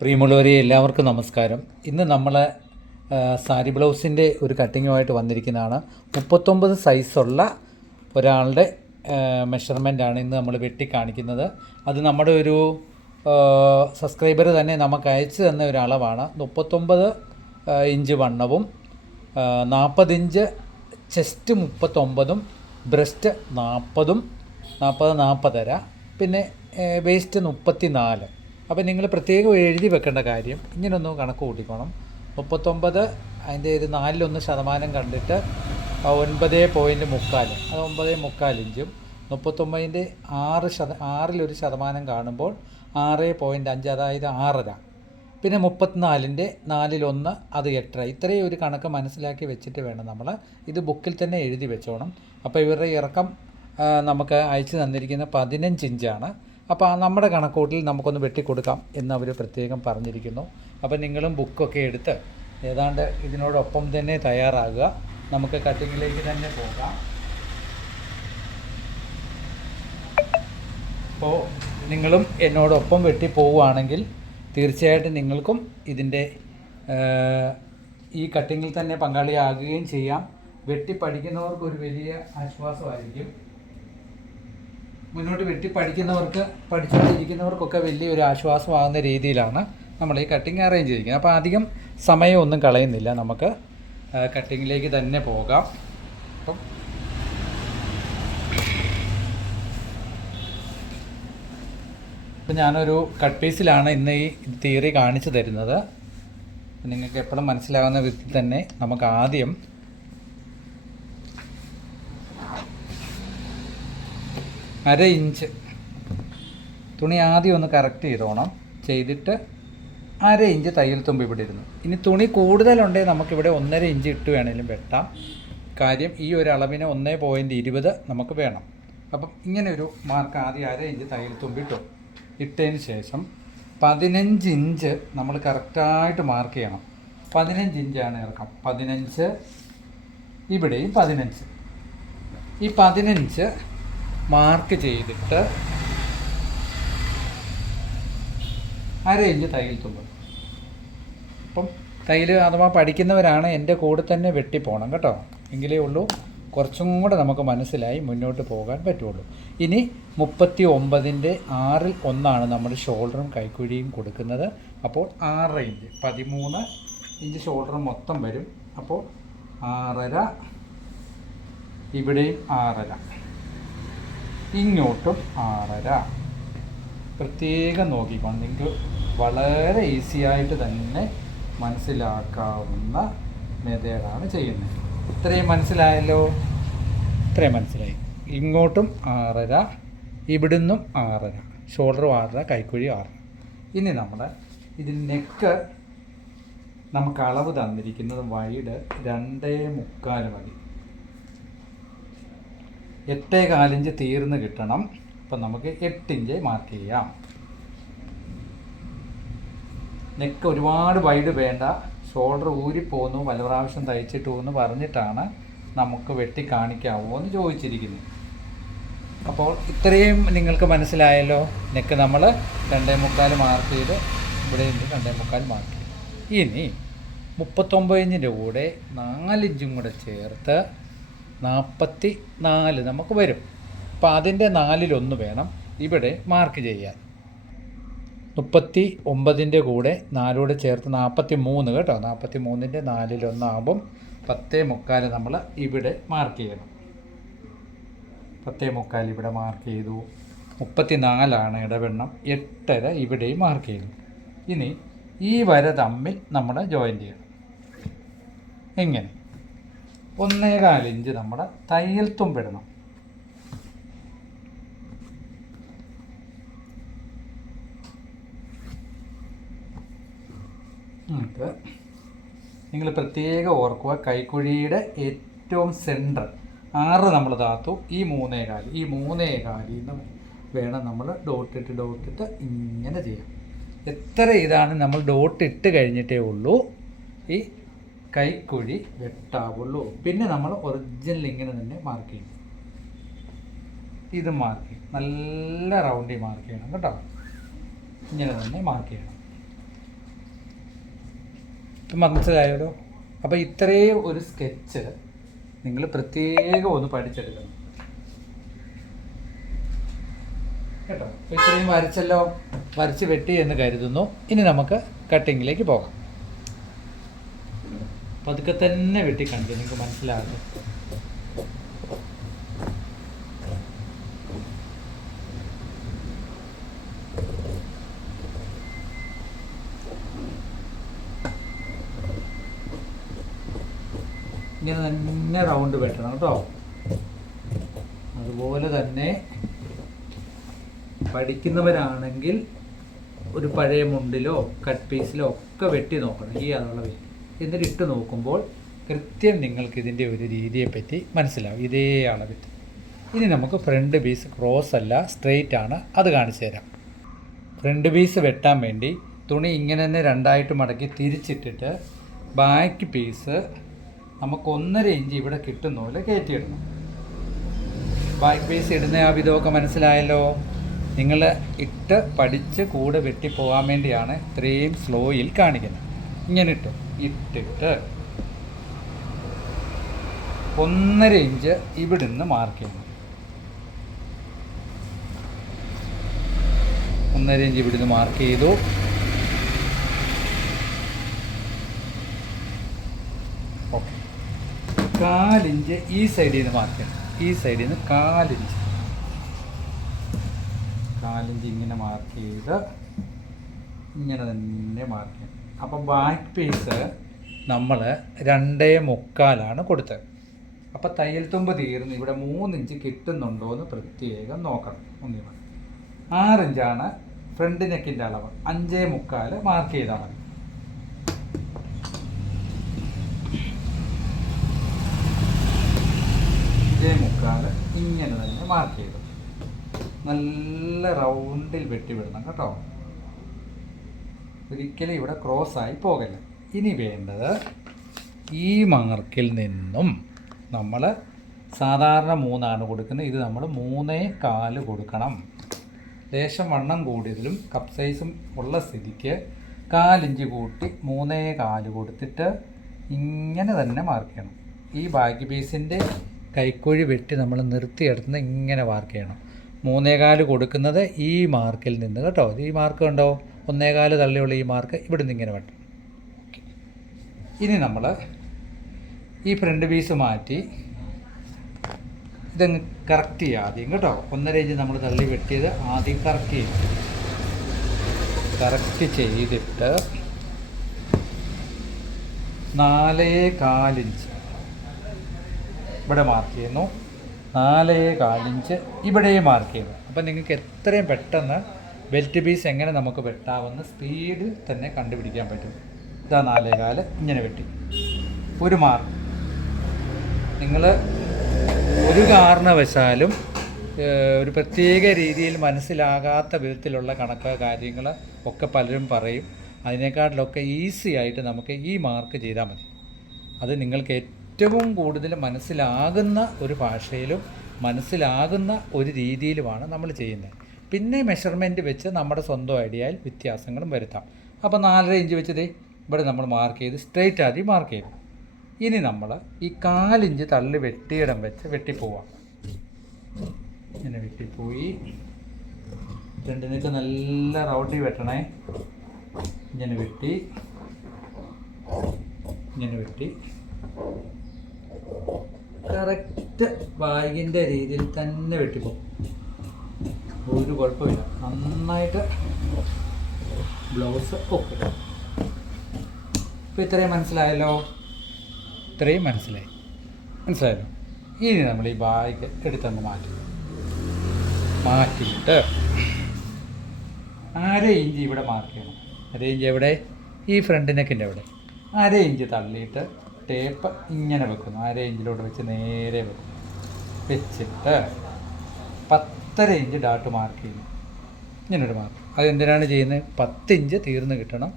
പ്രിയമുള്ളവരെ എല്ലാവർക്കും നമസ്കാരം. ഇന്ന് നമ്മൾ സാരി ബ്ലൗസിന്റെ ഒരു കട്ടിങ്ങുമായിട്ട് വന്നിരിക്കുന്നതാണ്. മുപ്പത്തൊമ്പത് സൈസുള്ള ഒരാളുടെ മെഷർമെന്റാണ് ഇന്ന് നമ്മൾ വെട്ടി കാണിക്കുന്നത് അത് നമ്മുടെ ഒരു സബ്സ്ക്രൈബർ തന്നെ നമുക്ക് അയച്ചു തന്ന ഒരു അളവാണ്. മുപ്പത്തൊമ്പത് ഇഞ്ച് വണ്ണവും നാൽപ്പത് ഇഞ്ച് ചെസ്റ്റ് മുപ്പത്തൊമ്പതും ബ്രസ്റ്റ് നാൽപ്പതും നാൽപ്പത് നാൽപ്പതര പിന്നെ വേസ്റ്റ് മുപ്പത്തി നാല് അപ്പോൾ നിങ്ങൾ പ്രത്യേകം എഴുതി വെക്കേണ്ട കാര്യം ഇങ്ങനൊന്ന് കണക്ക് കൂട്ടിക്കോണം. മുപ്പത്തൊമ്പത് അതിന്റെ ഒരു നാലിലൊന്ന് ശതമാനം കണ്ടിട്ട് ഒൻപത് പോയിന്റ് മുക്കാൽ അത് ഒമ്പത് മുക്കാൽ ഇഞ്ചും മുപ്പത്തൊമ്പതിന്റെ ആറ് ശത ആറിലൊരു ശതമാനം കാണുമ്പോൾ ആറ് പോയിന്റ് അഞ്ച് അതായത് ആറര. പിന്നെ മുപ്പത്തിനാലിന്റെ നാലിലൊന്ന് അത് എട്ടര. ഇത്രയും ഒരു കണക്ക് മനസ്സിലാക്കി വെച്ചിട്ട് വേണം നമ്മൾ ഇത് ബുക്കിൽ തന്നെ എഴുതി വെച്ചോണം. അപ്പോൾ ഇവരുടെ ഇറക്കം നമുക്ക് അയച്ചു തന്നിരിക്കുന്ന പതിനഞ്ച് ഇഞ്ചാണ്. അപ്പോൾ നമ്മുടെ കണക്കൂട്ടിൽ നമുക്കൊന്ന് വെട്ടിക്കൊടുക്കാം എന്ന് അവർ പ്രത്യേകം പറഞ്ഞിരിക്കുന്നു. അപ്പോൾ നിങ്ങളും ബുക്കൊക്കെ എടുത്ത് ഏതാണ്ട് ഇതിനോടൊപ്പം തന്നെ തയ്യാറാകുക. നമുക്ക് കട്ടിങ്ങിലേക്ക് തന്നെ പോകാം. അപ്പോൾ നിങ്ങളും എന്നോടൊപ്പം വെട്ടി പോവുകയാണെങ്കിൽ തീർച്ചയായിട്ടും നിങ്ങൾക്കും ഇതിന്റെ ഈ കട്ടിങ്ങിൽ തന്നെ പങ്കാളിയാകുകയും ചെയ്യാം. വെട്ടി പഠിക്കുന്നവർക്ക് ഒരു വലിയ ആശ്വാസമായിരിക്കും. മുന്നോട്ട് വെട്ടി പഠിക്കുന്നവർക്ക് പഠിച്ചുകൊണ്ടിരിക്കുന്നവർക്കൊക്കെ വലിയൊരു ആശ്വാസമാകുന്ന രീതിയിലാണ് നമ്മൾ ഈ കട്ടിങ് അറേഞ്ച് ചെയ്തിരിക്കുന്നത്. അപ്പോൾ അധികം സമയമൊന്നും കളയുന്നില്ല. നമുക്ക് കട്ടിങ്ങിലേക്ക് തന്നെ പോകാം. അപ്പം ഇപ്പം ഞാനൊരു കട്ട് പീസിലാണ് ഇന്ന് ഈ തിയറി കാണിച്ചു തരുന്നത്. നിങ്ങൾക്ക് എപ്പോഴും മനസ്സിലാകുന്ന വിധത്തിൽ തന്നെ നമുക്ക് ആദ്യം അര ഇഞ്ച്. തുണി ആദ്യം ഒന്ന് കറക്റ്റ് ചെയ്തോണം. ചെയ്തിട്ട് അര ഇഞ്ച് തയ്യൽ തുമ്പ് ഇവിടെ ഇരുന്നു ഇനി തുണി കൂടുതലുണ്ടെങ്കിൽ നമുക്കിവിടെ ഒന്നര ഇഞ്ച് ഇട്ട് വേണേലും വെട്ടാം. കാര്യം ഈ ഒരു അളവിന് ഒന്നേ പോയിന്റ് ഇരുപത് നമുക്ക് വേണം. അപ്പം ഇങ്ങനെ ഒരു മാർക്ക് ആദ്യം അര ഇഞ്ച് തയ്യൽ തുമ്പ് ഇട്ടു. ഇട്ടതിന് ശേഷം പതിനഞ്ച് ഇഞ്ച് നമ്മൾ കറക്റ്റായിട്ട് മാർക്ക് ചെയ്യണം. പതിനഞ്ച് ഇഞ്ചാണ് ഇറക്കം. പതിനഞ്ച് ഇവിടെയും പതിനഞ്ച്. ഈ പതിനഞ്ച് മാർക്ക് ചെയ്തിട്ട് അര ഇഞ്ച് തയ്യൽ തുമ്പ്. അപ്പം തയ്യൽ അഥവാ പഠിക്കുന്നവരാണ് എന്റെ കൂടെ തന്നെ വെട്ടിപ്പോണം കേട്ടോ. എങ്കിലേ ഉള്ളൂ കുറച്ചും കൂടെ നമുക്ക് മനസ്സിലായി മുന്നോട്ട് പോകാൻ പറ്റുള്ളൂ. ഇനി മുപ്പത്തി ഒമ്പതിന്റെ ആറിൽ ഒന്നാണ് നമ്മുടെ ഷോൾഡറും കൈക്കുഴിയും കൊടുക്കുന്നത്. അപ്പോൾ ആറര ഇഞ്ച് പതിമൂന്ന് ഇഞ്ച് ഷോൾഡർ മൊത്തം വരും. അപ്പോൾ ആറര ഇവിടെയും ആറര. ഇങ്ങോട്ടും ആറര. പ്രത്യേകം നോക്കിക്കോണം നിങ്ങൾക്ക് വളരെ ഈസി ആയിട്ട് തന്നെ മനസ്സിലാക്കാവുന്ന മെതേഡാണ് ചെയ്യുന്നത്. ഇത്രയും മനസ്സിലായല്ലോ? ഇത്രയും മനസ്സിലായി. ഇങ്ങോട്ടും ആറര ഇവിടുന്നും ആറര. ഷോൾഡറും ആറര കൈക്കുഴി ആറര. ഇനി നമ്മൾ ഇതിൽ നെക്ക് നമുക്ക് അളവ് തന്നിരിക്കുന്നത് വൈഡ് രണ്ടേ മുക്കാൽ മതി എട്ടേ കാലിഞ്ച് തീർന്ന് കിട്ടണം. അപ്പം നമുക്ക് എട്ടിഞ്ച് മാർക്ക് ചെയ്യാം. നെക്ക് ഒരുപാട് വൈഡ് വേണ്ട. ഷോൾഡർ ഊരിപ്പോന്നു പല പ്രാവശ്യം തയ്ച്ചിട്ടു എന്ന് പറഞ്ഞിട്ടാണ് നമുക്ക് വെട്ടി കാണിക്കാവോ എന്ന് ചോദിച്ചിരിക്കുന്നത് അപ്പോൾ ഇത്രയും നിങ്ങൾക്ക് മനസ്സിലായല്ലോ? നെക്ക് നമ്മൾ രണ്ടേ മുക്കാൽ മാർക്ക് ചെയ്ത് ഇവിടെ നിന്ന് രണ്ടേ മുക്കാൽ മാർക്ക് ചെയ്തു. ഇനി മുപ്പത്തൊമ്പത് ഇഞ്ചിന്റെ കൂടെ നാലിഞ്ചും കൂടെ ചേർത്ത് നാൽപ്പത്തി നാല് നമുക്ക് വരും. അപ്പോൾ അതിന്റെ നാലിലൊന്ന് വേണം ഇവിടെ മാർക്ക് ചെയ്യാൻ. മുപ്പത്തി ഒമ്പതിന്റെ കൂടെ നാലോട് ചേർത്ത് നാൽപ്പത്തി മൂന്ന് കേട്ടോ. നാൽപ്പത്തി മൂന്നിന്റെ നാലിലൊന്നാകുമ്പം പത്തേ മുക്കാൽ നമ്മൾ ഇവിടെ മാർക്ക് ചെയ്യണം. പത്തേ മുക്കാൽ ഇവിടെ മാർക്ക് ചെയ്തു. മുപ്പത്തി നാലാണ് ഇടവെണ്ണം എട്ടര ഇവിടെയും മാർക്ക് ചെയ്തു ഇനി ഈ വര തമ്മിൽ നമ്മൾ ജോയിൻ ചെയ്യണം. എങ്ങനെ? ഒന്നേകാൽ ഇഞ്ച് നമ്മുടെ തയ്യൽ തുമ്പിടണം. നമുക്ക് നിങ്ങൾ പ്രത്യേകം ഓർക്കുക കൈക്കുഴിയുടെ ഏറ്റവും സെന്റർ ആറ് നമ്മൾ താത്തു ഈ മൂന്നേ കാൽ ഈ മൂന്നേ കാലിൽ നിന്ന് വേണം നമ്മൾ ഡോട്ടിട്ട് ഡോട്ടിട്ട് ഇങ്ങനെ ചെയ്യാം. എത്ര ഇതാണ് നമ്മൾ ഡോട്ട് ഇട്ട് കഴിഞ്ഞിട്ടേ ഉള്ളൂ? ഈ കൈക്കുഴി വെട്ടാവുള്ളൂ. പിന്നെ നമ്മൾ ഒറിജിനൽ ഇങ്ങനെ തന്നെ മാർക്ക് ചെയ്യും. ഇത് മാർക്ക് ചെയ്യും. നല്ല റൗണ്ടിൽ മാർക്ക് ചെയ്യണം കേട്ടോ. ഇങ്ങനെ തന്നെ മാർക്ക് ചെയ്യണം. മനസ്സിലായല്ലോ അപ്പോൾ ഇത്രയും ഒരു സ്കെച്ച് നിങ്ങൾ പ്രത്യേകം ഒന്ന് പഠിച്ചെടുക്കണം. കേട്ടോ? ഇത്രയും വരച്ചല്ലോ. വരച്ച് വെട്ടി എന്ന് കരുതുന്നു. ഇനി നമുക്ക് കട്ടിങ്ങിലേക്ക് പോകാം. പതുക്കെ തന്നെ വെട്ടി കണ്ടു നിങ്ങൾക്ക് മനസ്സിലാകും ഇങ്ങനെ തന്നെ റൗണ്ട് വെട്ടണം കേട്ടോ. അതുപോലെ തന്നെ പഠിക്കുന്നവരാണെങ്കിൽ ഒരു പഴയ മുണ്ടിലോ കട്ട് പീസിലോ ഒക്കെ വെട്ടി നോക്കണം. ഈ അളവിൽ. എന്നിട്ട് ഇട്ട് നോക്കുമ്പോൾ കൃത്യം നിങ്ങൾക്ക് ഇതിന്റെ ഒരു രീതിയെപ്പറ്റി മനസ്സിലാവും. ഇതേ അളവിൽ ഇനി നമുക്ക് ഫ്രണ്ട് പീസ് ക്രോസ് അല്ല സ്ട്രെയിറ്റ് ആണ്. അത് കാണിച്ചു തരാം. ഫ്രണ്ട് പീസ് വെട്ടാൻ വേണ്ടി തുണി ഇങ്ങനെ തന്നെ രണ്ടായിട്ട് മടക്കി തിരിച്ചിട്ടിട്ട് ബാക്ക് പീസ് നമുക്ക് ഒന്നര ഇഞ്ച് ഇവിടെ കിട്ടുന്ന പോലെ കയറ്റിയിടണം. ബാക്ക് പീസ് ഇടുന്ന ആ വിധമൊക്കെ മനസ്സിലായല്ലോ? നിങ്ങൾ ഇട്ട് പഠിച്ച് കൂടെ വെട്ടിപ്പോകാൻ വേണ്ടിയാണ് ഇത്രയും സ്ലോയിൽ കാണിക്കുന്നത്. ഇങ്ങനെ ഇട്ടു. ഇട്ടിട്ട് ഒന്നര ഇഞ്ച് ഇവിടുന്ന് മാർക്ക് ചെയ്യണം. ഒന്നര ഇഞ്ച് ഇവിടുന്ന് മാർക്ക് ചെയ്തു. ഓക്കെ കാലിഞ്ച് ഈ സൈഡിൽ നിന്ന് മാർക്ക് ചെയ്യണം. ഈ സൈഡിൽ നിന്ന് കാലിഞ്ച് കാലിഞ്ച് ഇങ്ങനെ മാർക്ക് ചെയ്ത് ഇങ്ങനെ തന്നെ മാർക്ക് ചെയ്യണം. അപ്പം ബാക്ക് പീസ് നമ്മൾ രണ്ടേ മുക്കാലാണ് കൊടുത്തത്. അപ്പം തയ്യൽ തുമ്പ് തീർന്ന് ഇവിടെ മൂന്നിഞ്ച് കിട്ടുന്നുണ്ടോ എന്ന് പ്രത്യേകം നോക്കണം. ഒന്നിന് ആറിഞ്ചാണ് ഫ്രണ്ട് നെക്കിന്റെ അളവ്. അഞ്ചേ മുക്കാൽ മാർക്ക് ചെയ്താൽ മതി. അഞ്ചേ മുക്കാൽ ഇങ്ങനെ തന്നെ മാർക്ക് ചെയ്തു. നല്ല റൗണ്ടിൽ വെട്ടിവിടണം കേട്ടോ. ഒരിക്കലും ഇവിടെ ക്രോസ് ആയി പോകല്ല. ഇനി വേണ്ടത് ഈ മാർക്കിൽ നിന്നും നമ്മൾ സാധാരണ മൂന്നാണ് കൊടുക്കുന്നത്. ഇത് നമ്മൾ മൂന്നേ കാൽ കൊടുക്കണം. ലേശം വണ്ണം കൂടിയതിലും കപ്പ് സൈസും ഉള്ള സ്ഥിതിക്ക് കാലിഞ്ച് കൂട്ടി മൂന്നേ കാൽ കൊടുത്തിട്ട് ഇങ്ങനെ തന്നെ മാർക്ക് ചെയ്യണം. ഈ ബാക്കി പീസിന്റെ കൈക്കുഴി വെട്ടി നമ്മൾ നിർത്തിയെടുത്ത് ഇങ്ങനെ മാർക്ക് ചെയ്യണം. മൂന്നേകാൽ കൊടുക്കുന്നത് ഈ മാർക്കിൽ നിന്ന് കേട്ടോ. ഈ മാർക്ക് കണ്ടോ? ഒന്നേകാൽ തള്ളിയുള്ള ഈ മാർക്ക് ഇവിടെ നിന്ന് ഇങ്ങനെ വെട്ടണം ഇനി നമ്മൾ ഈ ഫ്രണ്ട് പീസ് മാറ്റി ഇതങ്ങ് കറക്റ്റ് ചെയ്യുക ആദ്യം കേട്ടോ. ഒന്നര ഇഞ്ച് നമ്മൾ തള്ളി വെട്ടിയത് ആദ്യം കറക്റ്റ് ചെയ്യും. കറക്റ്റ് ചെയ്തിട്ട് നാലേ കാലിഞ്ച് ഇവിടെ മാർക്ക് ചെയ്യുന്നു. നാലേ കാലിഞ്ച് ഇവിടെയും മാർക്ക് ചെയ്യുന്നു. അപ്പം നിങ്ങൾക്ക് എത്രയും പെട്ടെന്ന് ബെൽറ്റ് പീസ് എങ്ങനെ നമുക്ക് വെട്ടാവുന്ന സ്പീഡിൽ തന്നെ കണ്ടുപിടിക്കാൻ പറ്റും. ഇതാ നാലേ കാൽ ഇങ്ങനെ വെട്ടി. ഒരു മാർക്ക്. നിങ്ങൾ ഒരു കാരണവശാലും ഒരു പ്രത്യേക രീതിയിൽ മനസ്സിലാകാത്ത വിധത്തിലുള്ള കണക്ക് കാര്യങ്ങൾ ഒക്കെ പലരും പറയും. അതിനേക്കാട്ടിലൊക്കെ ഈസി ആയിട്ട് നമുക്ക് ഈ മാർക്ക് ചെയ്താൽ മതി. അത് നിങ്ങൾക്ക് ഏറ്റവും കൂടുതൽ മനസ്സിലാകുന്ന ഒരു ഭാഷയിലും മനസ്സിലാകുന്ന ഒരു രീതിയിലുമാണ് നമ്മൾ ചെയ്യുന്നത്. പിന്നെ മെഷർമെന്റ് വെച്ച് നമ്മുടെ സ്വന്തം ഐഡിയയിൽ വ്യത്യാസങ്ങളും വരുത്താം. അപ്പോൾ നാലര ഇഞ്ച് വെച്ച് ദേ ഇവിടെ നമ്മൾ മാർക്ക് ചെയ്ത് സ്ട്രെയിറ്റ് ആദ്യം മാർക്ക് ചെയ്തു. ഇനി നമ്മൾ ഈ കാലിഞ്ച് തള്ളി വെട്ടിയിടം വെച്ച് വെട്ടിപ്പോവാം. ഇങ്ങനെ വെട്ടിപ്പോയി. രണ്ടിനൊക്കെ നല്ല റൗണ്ടി വെട്ടണേ. ഇങ്ങനെ വെട്ടി. ഇങ്ങനെ വെട്ടി. കറക്റ്റ് ബാഗിന്റെ രീതിയിൽ തന്നെ വെട്ടിപ്പോകും ഒരു കുഴപ്പമില്ല. നന്നായിട്ട് ബ്ലൗസ് ഓക്കെ ഇപ്പോൾ ഇത്രയും മനസ്സിലായല്ലോ? ഇത്രയും മനസ്സിലായി. മനസ്സിലായല്ലോ? ഇനി നമ്മൾ ഈ ബാഗ് എടുത്തങ്ങ് മാറ്റി. മാറ്റിയിട്ട് അര ഇഞ്ച് ഇവിടെ മാർക്ക് ചെയ്യണം. അര ഇഞ്ച് എവിടെ? ഈ ഫ്രണ്ട് നെക്കിന്റെ അവിടെ. അര ഇഞ്ച് തള്ളിയിട്ട് ടേപ്പ് ഇങ്ങനെ വെക്കുന്നു. അര ഇഞ്ചിലോട്ട് വെച്ച് നേരെ വെക്കുന്നു. വെച്ചിട്ട് പത്തര ഇഞ്ച് ഡാട്ട് മാർക്ക് ചെയ്യുന്നു. ഇങ്ങനൊരു മാർക്ക് അതെന്തിനാണ് ചെയ്യുന്നത്? പത്ത് ഇഞ്ച് തീർന്ന് കിട്ടണം.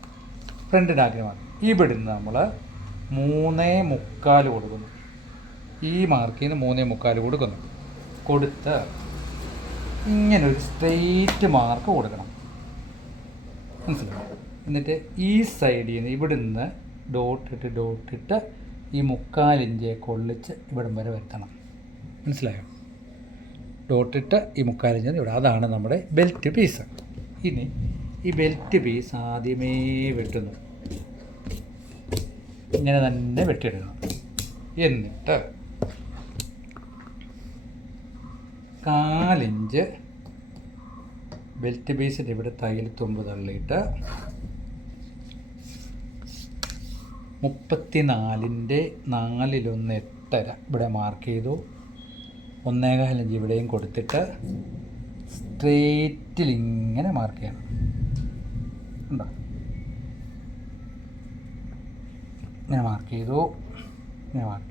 ഫ്രണ്ട് ഡാറ്റിന് മാർക്ക് ഇവിടുന്ന് നമ്മൾ മൂന്നേ മുക്കാൽ കൊടുക്കുന്നു. ഈ മാർക്കിൽ നിന്ന് മൂന്നേ മുക്കാൽ കൊടുക്കുന്നു. കൊടുത്ത് ഇങ്ങനെ ഒരു സ്ട്രെയിറ്റ് മാർക്ക് കൊടുക്കണം. മനസ്സിലായോ? എന്നിട്ട് ഈ സൈഡിൽ നിന്ന് ഇവിടുന്ന് ഡോട്ടിട്ട് ഡോട്ടിട്ട് ഈ മുക്കാലിഞ്ചെ കൊള്ളിച്ച് ഇവിടം വരെ വരുത്തണം. മനസ്സിലായോ? ഡോട്ടിട്ട് ഈ മുക്കാലിഞ്ച് ഇവിടെ അതാണ് നമ്മുടെ ബെൽറ്റ് പീസ് ഇനി ഈ ബെൽറ്റ് പീസ് ആദ്യമേ വെട്ടുന്നു. ഇങ്ങനെ തന്നെ വെട്ടിയെടുക്കണം എന്നിട്ട് കാലിഞ്ച് ബെൽറ്റ് പീസിന്റെ ഇവിടെ തയ്യൽ തുമ്പ് തള്ളിയിട്ട് മുപ്പത്തിനാലിന്റെ നാലിലൊന്ന് എട്ടര ഇവിടെ മാർക്ക് ചെയ്തു. ഒന്നേകാലഞ്ച് ഇവിടെയും കൊടുത്തിട്ട് സ്ട്രേറ്റിൽ ഇങ്ങനെ മാർക്ക് ചെയ്യണം. ഉണ്ടോ ഇങ്ങനെ മാർക്ക് ചെയ്തു. ഇങ്ങനെ മാർക്ക്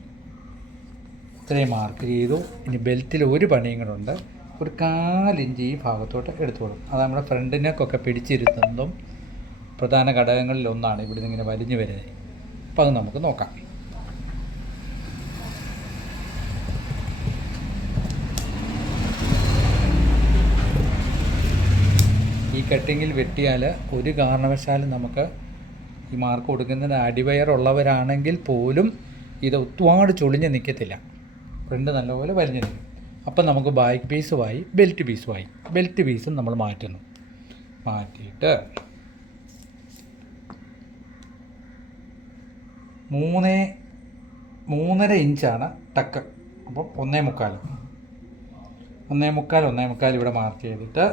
ഇത്രയും മാർക്ക് ചെയ്തു. ഇനി ബെൽറ്റിൽ ഒരു പണിയും കൂടെ ഉണ്ട്. ഒരു കാലിഞ്ച് ഈ ഭാഗത്തോട്ട് എടുത്തു കൊടുക്കും. അത് നമ്മുടെ ഫ്രണ്ടിനൊക്കെ പിടിച്ചിരുത്തുന്നതും പ്രധാന ഘടകങ്ങളിൽ ഒന്നാണ്. ഇവിടുന്ന് ഇങ്ങനെ വലിഞ്ഞു വരുന്നത് അപ്പോൾ അത് നമുക്ക് നോക്കാം. കട്ടിങ്ങിൽ വെട്ടിയാൽ ഒരു കാരണവശാലും നമുക്ക് ഈ മാർക്ക് കൊടുക്കുന്നതിന് അടിവയർ ഉള്ളവരാണെങ്കിൽ പോലും ഇത് ഒരുപാട് ചൊളിഞ്ഞ് നിൽക്കത്തില്ല ഫ്രണ്ട് നല്ലപോലെ വലിഞ്ഞ് നിൽക്കും അപ്പം നമുക്ക് ബാക്ക് പീസുമായി ബെൽറ്റ് പീസുമായി ബെൽറ്റ് പീസും നമ്മൾ മാറ്റുന്നു. മാറ്റിയിട്ട് മൂന്ന് മൂന്നര ഇഞ്ചാണ് ടക്ക് അപ്പം ഒന്നേ മുക്കാൽ ഒന്നേ മുക്കാൽ ഒന്നേ മുക്കാൽ ഇവിടെ മാർക്ക് ചെയ്തിട്ട്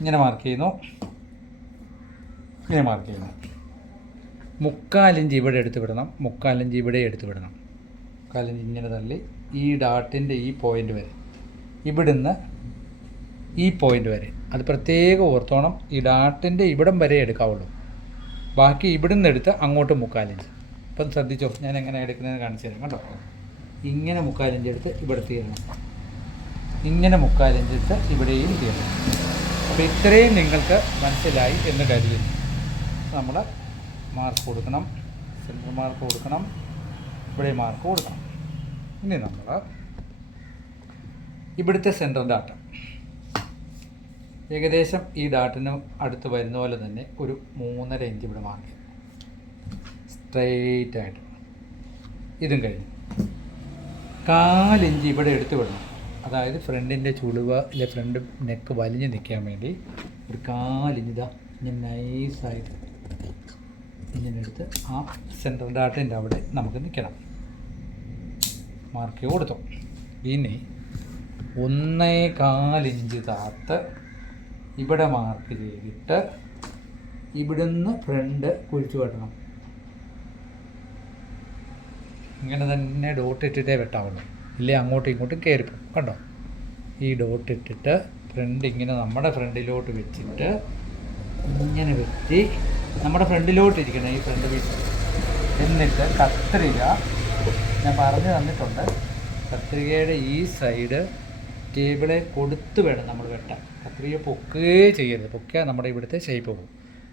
ഇങ്ങനെ മാർക്ക് ചെയ്യുന്നു. ഇങ്ങനെ മാർക്ക് ചെയ്യുന്നു. മുക്കാലിഞ്ച് ഇവിടെ എടുത്ത് വിടണം. മുക്കാലിഞ്ച് ഇവിടെ എടുത്ത് വിടണം. മുക്കാലിഞ്ച് ഇങ്ങനെ തള്ളി ഈ ഡാട്ടിന്റെ ഈ പോയിന്റ് വരെ. ഇവിടുന്ന് ഈ പോയിന്റ് വരെ. അത് പ്രത്യേകം ഓർത്തോണം. ഈ ഡാട്ടിന്റെ ഇവിടം വരെ എടുക്കാവുള്ളൂ. ബാക്കി ഇവിടുന്ന് എടുത്ത് അങ്ങോട്ട് മുക്കാലിഞ്ച്. ഇപ്പം ശ്രദ്ധിച്ചോ? ഞാൻ എങ്ങനെ എടുക്കുന്നതെന്ന് കാണിച്ചു തരാം കേട്ടോ. ഇങ്ങനെ മുക്കാലിഞ്ച് എടുത്ത് ഇവിടെ തീരണം ഇങ്ങനെ മുക്കാലിഞ്ച് എടുത്ത് ഇവിടെയും തീരണം അപ്പോൾ ഇത്രയും നിങ്ങൾക്ക് മനസ്സിലായി എന്ന് കരുതുന്നു നമ്മൾ മാർക്ക് കൊടുക്കണം സെന്റർ മാർക്ക് കൊടുക്കണം ഇവിടെ മാർക്ക് കൊടുക്കണം. ഇനി നമ്മൾ ഇവിടുത്തെ സെന്റർ ഡാറ്റ ഏകദേശം ഈ ഡാട്ടിന് അടുത്ത് വരുന്ന പോലെ തന്നെ ഒരു മൂന്നര ഇഞ്ച് ഇവിടെ മാർക്ക് സ്ട്രെയിറ്റ് ആയിട്ട്. ഇതും കഴിഞ്ഞു. കാലിഞ്ച് ഇവിടെ എടുത്ത് വിടണം. അതായത് ഫ്രണ്ടിന്റെ ചുളിവ് അല്ലെ ഫ്രണ്ട് നെക്ക് വലിഞ്ഞ് നിൽക്കാൻ വേണ്ടി ഒരു കാലിഞ്ഞിതാ ഇങ്ങനെ നൈസായിട്ട് ഇങ്ങനെ എടുത്ത് ആ സെൻട്രൽ ഡാട്ടിന്റെ അവിടെ നമുക്ക് നിൽക്കണം. മാർക്ക് കൊടുത്തു. ഇനി ഒന്നേ കാലിഞ്ച് താത്ത് ഇവിടെ മാർക്ക് ചെയ്തിട്ട് ഇവിടുന്ന് ഫ്രണ്ട് കുഴിച്ചു വെട്ടണം. ഇങ്ങനെ തന്നെ ഡോട്ട് ഇട്ടിട്ടേ വെട്ടാവുള്ളൂ. ഇല്ലേ അങ്ങോട്ടും ഇങ്ങോട്ടും കയറിപ്പോകും കണ്ടോ? ഈ ഡോട്ട് ഇട്ടിട്ട് ഫ്രണ്ട് ഇങ്ങനെ നമ്മുടെ ഫ്രണ്ടിലോട്ട് വെച്ചിട്ട് ഇങ്ങനെ വെച്ചി നമ്മുടെ ഫ്രണ്ടിലോട്ട് ഇരിക്കണം ഈ ഫ്രണ്ട് പീസ് എന്നിട്ട് കത്രിക ഞാൻ പറഞ്ഞു തന്നിട്ടുണ്ട്. കത്രികയുടെ ഈ സൈഡ് ടേബിളെ കൊടുത്ത് വേണം നമ്മൾ വെട്ടാൻ. കത്രിക പൊക്കുകയേ ചെയ്യരുത്. പൊക്കിയാൽ നമ്മുടെ ഇവിടുത്തെ ഷേപ്പ് പോകും.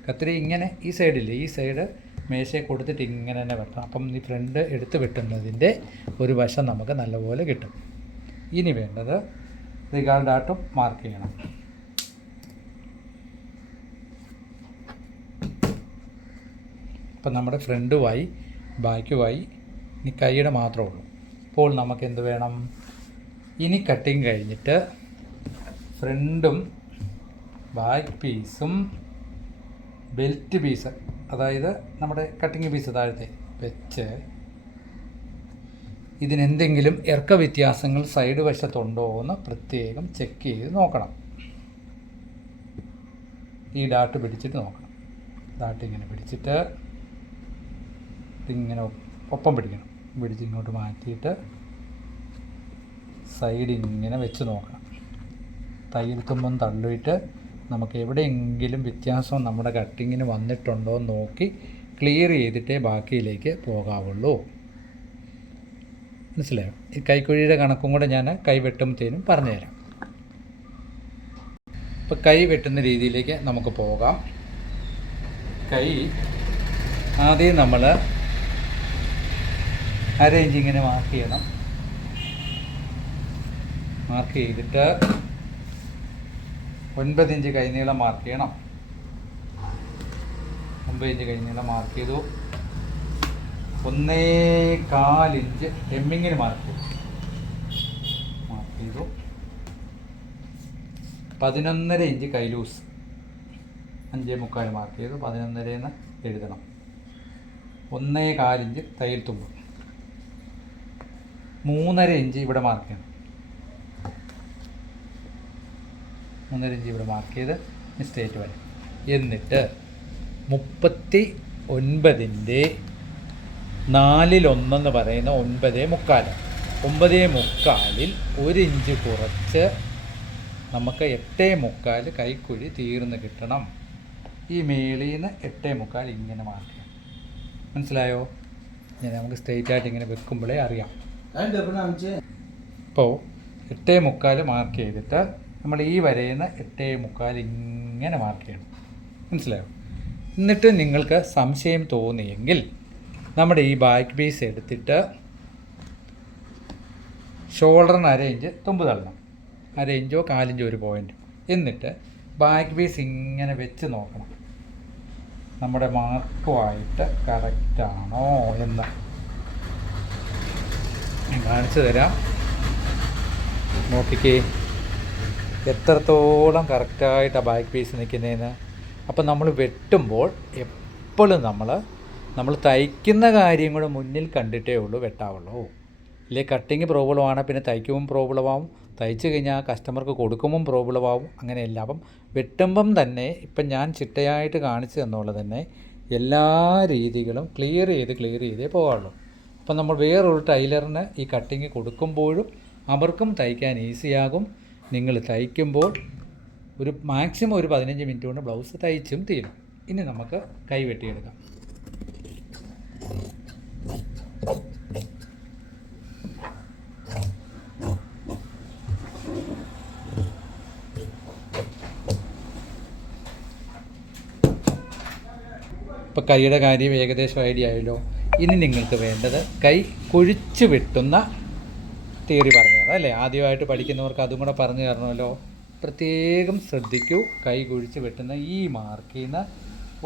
കത്രിക ഇങ്ങനെ ഈ സൈഡില്ലേ ഈ സൈഡ് മേശയെ കൊടുത്തിട്ട് ഇങ്ങനെ തന്നെ വെട്ടണം. അപ്പം ഈ ഫ്രണ്ട് എടുത്ത് വെട്ടുന്നതിന്റെ ഒരു വശം നമുക്ക് നല്ലപോലെ കിട്ടും. ഇനി വേണ്ടത് റിഗാർഡായിട്ട് മാർക്ക് ചെയ്യണം. അപ്പം നമ്മുടെ ഫ്രണ്ടുമായി ബാക്കുമായി ഇനി കൈയുടെ മാത്രമേ ഉള്ളൂ. അപ്പോൾ നമുക്ക് എന്ത് വേണം? ഇനി കട്ടിങ് കഴിഞ്ഞിട്ട് ഫ്രണ്ടും ബാക്ക് പീസും ബെൽറ്റ് പീസ് അതായത് നമ്മുടെ കട്ടിങ് പീസ് താഴത്തെ വെച്ച് ഇതിനെന്തെങ്കിലും ഇറക്ക വ്യത്യാസങ്ങൾ സൈഡ് വശത്തുണ്ടോ എന്ന് പ്രത്യേകം ചെക്ക് ചെയ്ത് നോക്കണം. ഈ ഡാട്ട് പിടിച്ചിട്ട് നോക്കണം. ഡാട്ട് ഇങ്ങനെ പിടിച്ചിട്ട് ഇതിങ്ങനെ ഒപ്പം പിടിക്കണം. പിടിച്ച് ഇങ്ങോട്ട് മാറ്റിയിട്ട് സൈഡ് ഇങ്ങനെ വെച്ച് നോക്കണം. തയ്യൽ തുമ്പം തള്ളിയിട്ട് നമുക്ക് എവിടെയെങ്കിലും വ്യത്യാസം നമ്മുടെ കട്ടിങ്ങിന് വന്നിട്ടുണ്ടോ എന്ന് നോക്കി ക്ലിയർ ചെയ്തിട്ടേ ബാക്കിയിലേക്ക് പോകാവുള്ളൂ. മനസ്സിലായോ? ഈ കൈക്കുഴിയുടെ കണക്കും കൂടെ ഞാൻ കൈ വെട്ടുമ്പോഴത്തേനും പറഞ്ഞുതരാം. ഇപ്പം കൈ വെട്ടുന്ന രീതിയിലേക്ക് നമുക്ക് പോകാം. കൈ ആദ്യം നമ്മൾ ഇങ്ങനെ മാർക്ക് ചെയ്യണം. മാർക്ക് ചെയ്തിട്ട് ഒൻപത് ഇഞ്ച് കൈനീളം മാർക്ക് ചെയ്യണം. ഒമ്പത് ഇഞ്ച് കൈനീളം മാർക്ക് ചെയ്തു. ഒന്നേ കാലിഞ്ച് ഹെമ്മിങ്ങിന് മാർക്ക് മാർക്ക് ചെയ്തു. പതിനൊന്നര ഇഞ്ച് കൈലൂസ് അഞ്ചേ മുക്കാൽ മാർക്ക് ചെയ്തു. പതിനൊന്നരയെന്ന് എഴുതണം. ഒന്നേ കാലിഞ്ച് തയ്യൽ തുമ്പ്. മൂന്നര ഇഞ്ച് ഇവിടെ മാർക്ക് ചെയ്യണം. മൂന്നര ഇഞ്ച് ഇവിടെ മാർക്ക് ചെയ്ത് മിസ്റ്റേറ്റ് വരെ. എന്നിട്ട് മുപ്പത്തി ഒൻപതിന്റെ നാലിലൊന്നെന്ന് പറയുന്ന ഒൻപതേ മുക്കാൽ ഒമ്പതേ മുക്കാലിൽ ഒരു ഇഞ്ച് കുറച്ച് നമുക്ക് എട്ടേ മുക്കാൽ കൈക്കുഴി തീർന്ന് കിട്ടണം. ഈ മേളിൽ നിന്ന് എട്ടേ മുക്കാൽ ഇങ്ങനെ മാർക്ക് മനസ്സിലായോ? ഞാൻ നമുക്ക് സ്ട്രെയിറ്റ് ആയിട്ട് ഇങ്ങനെ വെക്കുമ്പോഴേ അറിയാം. ഇപ്പോൾ എട്ടേ മുക്കാൽ മാർക്ക് ചെയ്തിട്ട് നമ്മൾ ഈ വരയുന്ന എട്ടേ മുക്കാൽ ഇങ്ങനെ മാർക്ക് ചെയ്യണം. മനസ്സിലായോ? എന്നിട്ട് നിങ്ങൾക്ക് സംശയം തോന്നിയെങ്കിൽ നമ്മുടെ ഈ ബാക്ക് പീസ് എടുത്തിട്ട് ഷോൾഡറിന് അര ഇഞ്ച് തുമ്പ് തള്ളണം. അര ഇഞ്ചോ കാലിഞ്ചോ ഒരു പോയിന്റ് എന്നിട്ട് ബാക്ക് പീസ് ഇങ്ങനെ വെച്ച് നോക്കണം. നമ്മുടെ മാർക്കുമായിട്ട് കറക്റ്റാണോ എന്ന്. കാണിച്ചു തരാം. നോക്കിക്കേ. എത്രത്തോളം കറക്റ്റായിട്ടാണ് ബാക്ക് പീസ് നിൽക്കുന്നതെന്ന് അപ്പം നമ്മൾ വെട്ടുമ്പോൾ എപ്പോഴും നമ്മൾ നമ്മൾ തയ്ക്കുന്ന കാര്യം കൂടെ മുന്നിൽ കണ്ടിട്ടേ ഉള്ളൂ വെട്ടാവുള്ളൂ. ഇല്ലേ കട്ടിങ് പ്രോബ്ലമാണ് പിന്നെ തയ്ക്കുമ്പം പ്രോബ്ലമാവും. തയ്ച്ചു കഴിഞ്ഞാൽ കസ്റ്റമർക്ക് കൊടുക്കുമ്പം പ്രോബ്ലം ആവും അങ്ങനെയല്ല. അപ്പം വെട്ടുമ്പം തന്നെ ഇപ്പം ഞാൻ ചിട്ടയായിട്ട് കാണിച്ചു തന്നുള്ളത് തന്നെ എല്ലാ രീതികളും ക്ലിയർ ചെയ്ത് ക്ലിയർ ചെയ്തേ പോകാറുള്ളൂ അപ്പം നമ്മൾ വേറൊരു ടൈലറിന് ഈ കട്ടിങ് കൊടുക്കുമ്പോഴും അവർക്കും തയ്ക്കാൻ ഈസിയാകും നിങ്ങൾ തയ്ക്കുമ്പോൾ ഒരു മാക്സിമം ഒരു പതിനഞ്ച് മിനിറ്റ് കൊണ്ട് ബ്ലൗസ് തയ്ച്ചും തീരും. ഇനി നമുക്ക് കൈ വെട്ടിയെടുക്കാം. ഇപ്പോൾ കൈയുടെ കാര്യം ഏകദേശം ഐഡിയ ആയല്ലോ. ഇനി നിങ്ങൾക്ക് വേണ്ടത് കൈ കൊഴിച്ച് വെട്ടുന്ന തിയറി പറഞ്ഞു തരാം അല്ലേ? ആദ്യമായിട്ട് പഠിക്കുന്നവർക്ക് അതും കൂടെ പറഞ്ഞു തരണമല്ലോ. പ്രത്യേകം ശ്രദ്ധിക്കൂ കൈ കുഴിച്ച് വെട്ടുന്ന ഈ മാർക്കിൽ നിന്ന്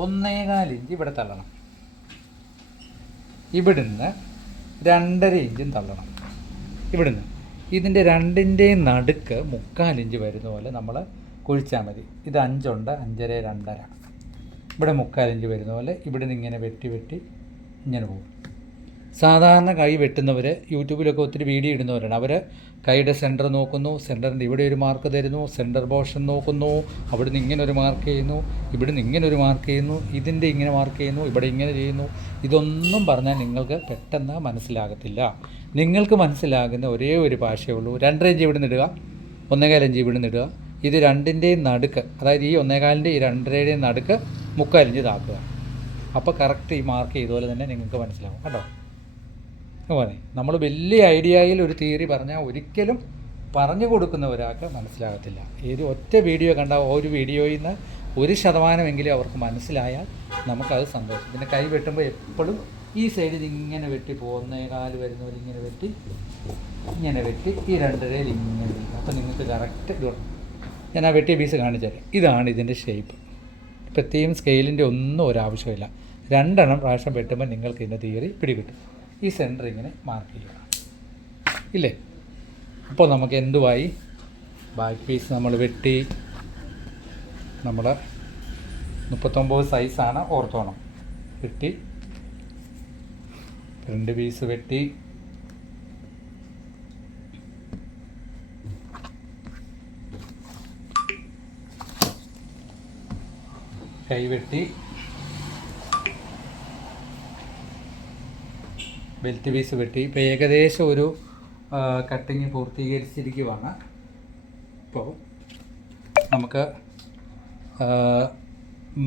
ഒന്നേകാൽ ഇഞ്ച് ഇവിടെ തള്ളണം. ഇവിടുന്ന് രണ്ടര ഇഞ്ചും തള്ളണം. ഇവിടുന്ന്. ഇതിന്റെ രണ്ടിന്റെയും നടുക്ക് മുക്കാൽ ഇഞ്ച് വരുന്ന പോലെ നമ്മൾ കുഴിച്ചാൽ മതി. ഇത് അഞ്ചുണ്ട് അഞ്ചര രണ്ടര. ഇവിടെ മുക്കാൽ ഇഞ്ച് വരുന്ന പോലെ ഇവിടുന്ന് ഇങ്ങനെ വെട്ടി വെട്ടി ഇങ്ങനെ പോകും. സാധാരണ കൈ വെട്ടുന്നവർ യൂട്യൂബിലൊക്കെ ഒത്തിരി വീഡിയോ ഇടുന്നവരാണ്. അവർ കൈയുടെ സെന്റർ നോക്കുന്നു സെന്ററിന്റെ ഇവിടെ ഒരു മാർക്ക് തരുന്നു സെന്റർ പോർഷൻ നോക്കുന്നു അവിടുന്ന് ഇങ്ങനെ ഒരു മാർക്ക് ചെയ്യുന്നു ഇവിടുന്ന് ഇങ്ങനെ ഒരു മാർക്ക് ചെയ്യുന്നു ഇതിന്റെ ഇങ്ങനെ മാർക്ക് ചെയ്യുന്നു ഇവിടെ ഇങ്ങനെ ചെയ്യുന്നു. ഇതൊന്നും പറഞ്ഞാൽ നിങ്ങൾക്ക് പെട്ടെന്ന് മനസ്സിലാകത്തില്ല. നിങ്ങൾക്ക് മനസ്സിലാകുന്ന ഒരേ ഒരു ഭാഷയേ ഉള്ളൂ. രണ്ടര ഇഞ്ച് ഇവിടുന്ന് ഇടുക ഒന്നേകാൽ ഇഞ്ച് ഇവിടുന്ന് ഇടുക. ഇത് രണ്ടിന്റെയും നടുക്ക് അതായത് ഈ ഒന്നേകാലിന്റെ ഈ രണ്ടരയുടെയും നടുക്ക് മുക്കാലിഞ്ച് താക്കുക. അപ്പോൾ കറക്റ്റ് ഈ മാർക്ക് ചെയ്തപോലെ തന്നെ നിങ്ങൾക്ക് മനസ്സിലാവും. കേട്ടോ? അതുപോലെ നമ്മൾ വലിയ ഐഡിയയിൽ ഒരു തിയറി പറഞ്ഞാൽ ഒരിക്കലും പറഞ്ഞു കൊടുക്കുന്ന ഒരാൾക്ക് മനസ്സിലാകത്തില്ല. ഏത് ഒറ്റ വീഡിയോ കണ്ട ഒരു വീഡിയോയിൽ നിന്ന് ഒരു ശതമാനമെങ്കിലും അവർക്ക് മനസ്സിലായാൽ നമുക്കത് സന്തോഷം. പിന്നെ കൈ വെട്ടുമ്പോൾ എപ്പോഴും ഈ സൈഡിൽ ഇങ്ങനെ വെട്ടി പോകുന്ന കാൽ വരുന്നവർ പോലെ ഇങ്ങനെ വെട്ടി ഇങ്ങനെ വെട്ടി ഈ രണ്ടരയിൽ ഇങ്ങനെ വെട്ടി. അപ്പോൾ നിങ്ങൾക്ക് കറക്റ്റ് ഇത്. ഞാൻ ആ വെട്ടിയ പീസ് കാണിച്ചു ഇതാണ് ഇതിന്റെ ഷേപ്പ് പ്രത്യേകം സ്കെയിലിന്റെ ഒന്നും ഒരാവശ്യമില്ല രണ്ടെണ്ണം പ്രാവശ്യം വെട്ടുമ്പോൾ നിങ്ങൾക്ക് ഇതിന്റെ തിയറി പിടികിട്ടും. ഈ സെന്റർ ഇങ്ങനെ മാർക്ക് ചെയ്യുക. ഇല്ലേ? അപ്പോൾ നമുക്ക് എന്തുമായി ബാക്ക് പീസ് നമ്മൾ വെട്ടി. നമ്മൾ മുപ്പത്തൊമ്പത് സൈസാണ് ഓർത്തോണം വെട്ടി. രണ്ട് പീസ് വെട്ടി. കൈ വെട്ടി. ബെൽറ്റ് പീസ് വെട്ടി. ഇപ്പോൾ ഏകദേശം ഒരു കട്ടിങ് പൂർത്തീകരിച്ചിരിക്കുവാണ്. ഇപ്പോൾ നമുക്ക്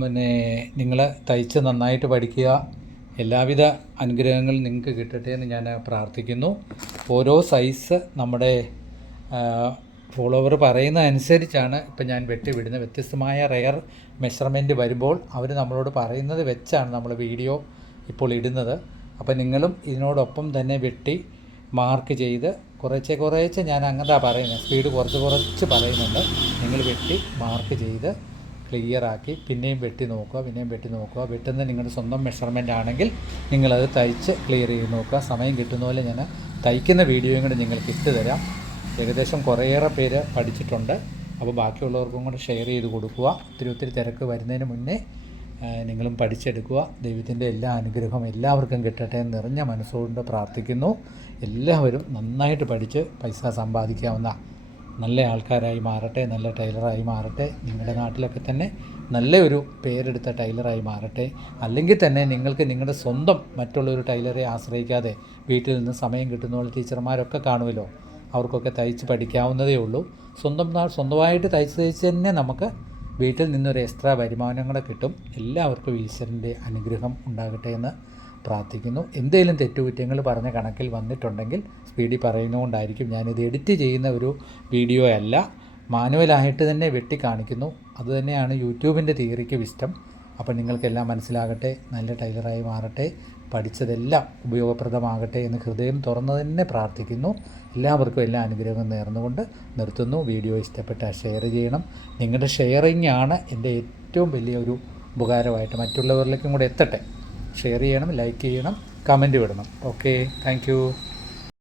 പിന്നെ നിങ്ങൾ തയ്ച്ച് നന്നായിട്ട് പഠിക്കുക. എല്ലാവിധ അനുഗ്രഹങ്ങളും നിങ്ങൾക്ക് കിട്ടട്ടെ എന്ന് ഞാൻ പ്രാർത്ഥിക്കുന്നു. ഓരോ സൈസ് നമ്മുടെ ഫോളോവർ പറയുന്ന അനുസരിച്ചാണ് ഇപ്പം ഞാൻ വെട്ടിവിടുന്നത് വ്യത്യസ്തമായ റെയർ മെഷർമെന്റ് വരുമ്പോൾ അവർ നമ്മളോട് പറയുന്നത് വെച്ചാണ് നമ്മൾ വീഡിയോ ഇപ്പോൾ ഇടുന്നത്. അപ്പോൾ നിങ്ങളും ഇതിനോടൊപ്പം തന്നെ വെട്ടി മാർക്ക് ചെയ്ത് കുറേശ്ശെ കുറേശ്ശെ ഞാൻ അങ്ങനെയാണ് പറയുന്നത് സ്പീഡ് കുറച്ച് കുറച്ച് പറയുന്നുണ്ട്. നിങ്ങൾ വെട്ടി മാർക്ക് ചെയ്ത് ക്ലിയറാക്കി പിന്നെയും വെട്ടി നോക്കുക പിന്നെയും വെട്ടി നോക്കുക. വെട്ടുന്നത് നിങ്ങളുടെ സ്വന്തം മെഷർമെന്റ് ആണെങ്കിൽ നിങ്ങളത് തയ്ച്ച് ക്ലിയർ ചെയ്ത് നോക്കുക. സമയം കിട്ടുന്ന പോലെ ഞാൻ തയ്ക്കുന്ന വീഡിയോയും കൂടെ നിങ്ങൾക്ക് ഇട്ടുതരാം ഏകദേശം കുറേയേറെ പേര് പഠിച്ചിട്ടുണ്ട്. അപ്പോൾ ബാക്കിയുള്ളവർക്കും കൂടെ ഷെയർ ചെയ്ത് കൊടുക്കുക. ഒത്തിരി ഒത്തിരി തിരക്ക് വരുന്നതിന് മുന്നേ നിങ്ങളും പഠിച്ചെടുക്കുക. ദൈവത്തിന്റെ എല്ലാ അനുഗ്രഹവും എല്ലാവർക്കും കിട്ടട്ടെ എന്ന് നിറഞ്ഞ മനസ്സുകൊണ്ട് പ്രാർത്ഥിക്കുന്നു. എല്ലാവരും നന്നായിട്ട് പഠിച്ച് പൈസ സമ്പാദിക്കാവുന്ന നല്ല ആൾക്കാരായി മാറട്ടെ നല്ല ടൈലറായി മാറട്ടെ. നിങ്ങളുടെ നാട്ടിലൊക്കെ തന്നെ നല്ല ഒരു പേരെടുത്ത ടൈലറായി മാറട്ടെ. അല്ലെങ്കിൽ തന്നെ നിങ്ങൾക്ക് നിങ്ങളുടെ സ്വന്തം മറ്റുള്ളൊരു ടൈലറെ ആശ്രയിക്കാതെ വീട്ടിൽ നിന്ന് സമയം കിട്ടുന്ന ടീച്ചർമാരൊക്കെ കാണുമല്ലോ. അവർക്കൊക്കെ തയ്ച്ച് പഠിക്കാവുന്നതേ ഉള്ളൂ. സ്വന്തം സ്വന്തമായിട്ട് തയ്ച്ച് തയ്ച്ച് തന്നെ നമുക്ക് വീട്ടിൽ നിന്നൊരു എക്സ്ട്രാ വരുമാനങ്ങളെ കിട്ടും. എല്ലാവർക്കും ഈശ്വരന്റെ അനുഗ്രഹം ഉണ്ടാകട്ടെ എന്ന് പ്രാർത്ഥിക്കുന്നു. എന്തെങ്കിലും തെറ്റുകുറ്റങ്ങൾ പറഞ്ഞ കണക്കിൽ വന്നിട്ടുണ്ടെങ്കിൽ സ്പീഡിൽ പറയുന്നതുകൊണ്ടായിരിക്കും ഞാനിത് എഡിറ്റ് ചെയ്യുന്ന ഒരു വീഡിയോ അല്ല. മാനുവലായിട്ട് തന്നെ വെട്ടി കാണിക്കുന്നു അതുതന്നെയാണ് യൂട്യൂബിന്റെ തിയറിക്ക് ഇഷ്ടം അപ്പോൾ നിങ്ങൾക്കെല്ലാം മനസ്സിലാകട്ടെ. നല്ല ടൈലറായി മാറട്ടെ. പഠിച്ചതെല്ലാം ഉപയോഗപ്രദമാകട്ടെ എന്ന് ഹൃദയം തുറന്നു തന്നെ പ്രാർത്ഥിക്കുന്നു. എല്ലാവർക്കും എല്ലാ അനുഗ്രഹവും നേർന്നുകൊണ്ട് നിർത്തുന്നു. വീഡിയോ ഇഷ്ടപ്പെട്ടാൽ ഷെയർ ചെയ്യണം. നിങ്ങളുടെ ഷെയറിംഗ് ആണ് എന്റെ ഏറ്റവും വലിയ ഒരു ഉപകാരമായിട്ട് മറ്റുള്ളവരിലേക്കും കൂടെ എത്തട്ടെ. ഷെയർ ചെയ്യണം ലൈക്ക് ചെയ്യണം കമന്റ് വിടണം ഓക്കെ താങ്ക്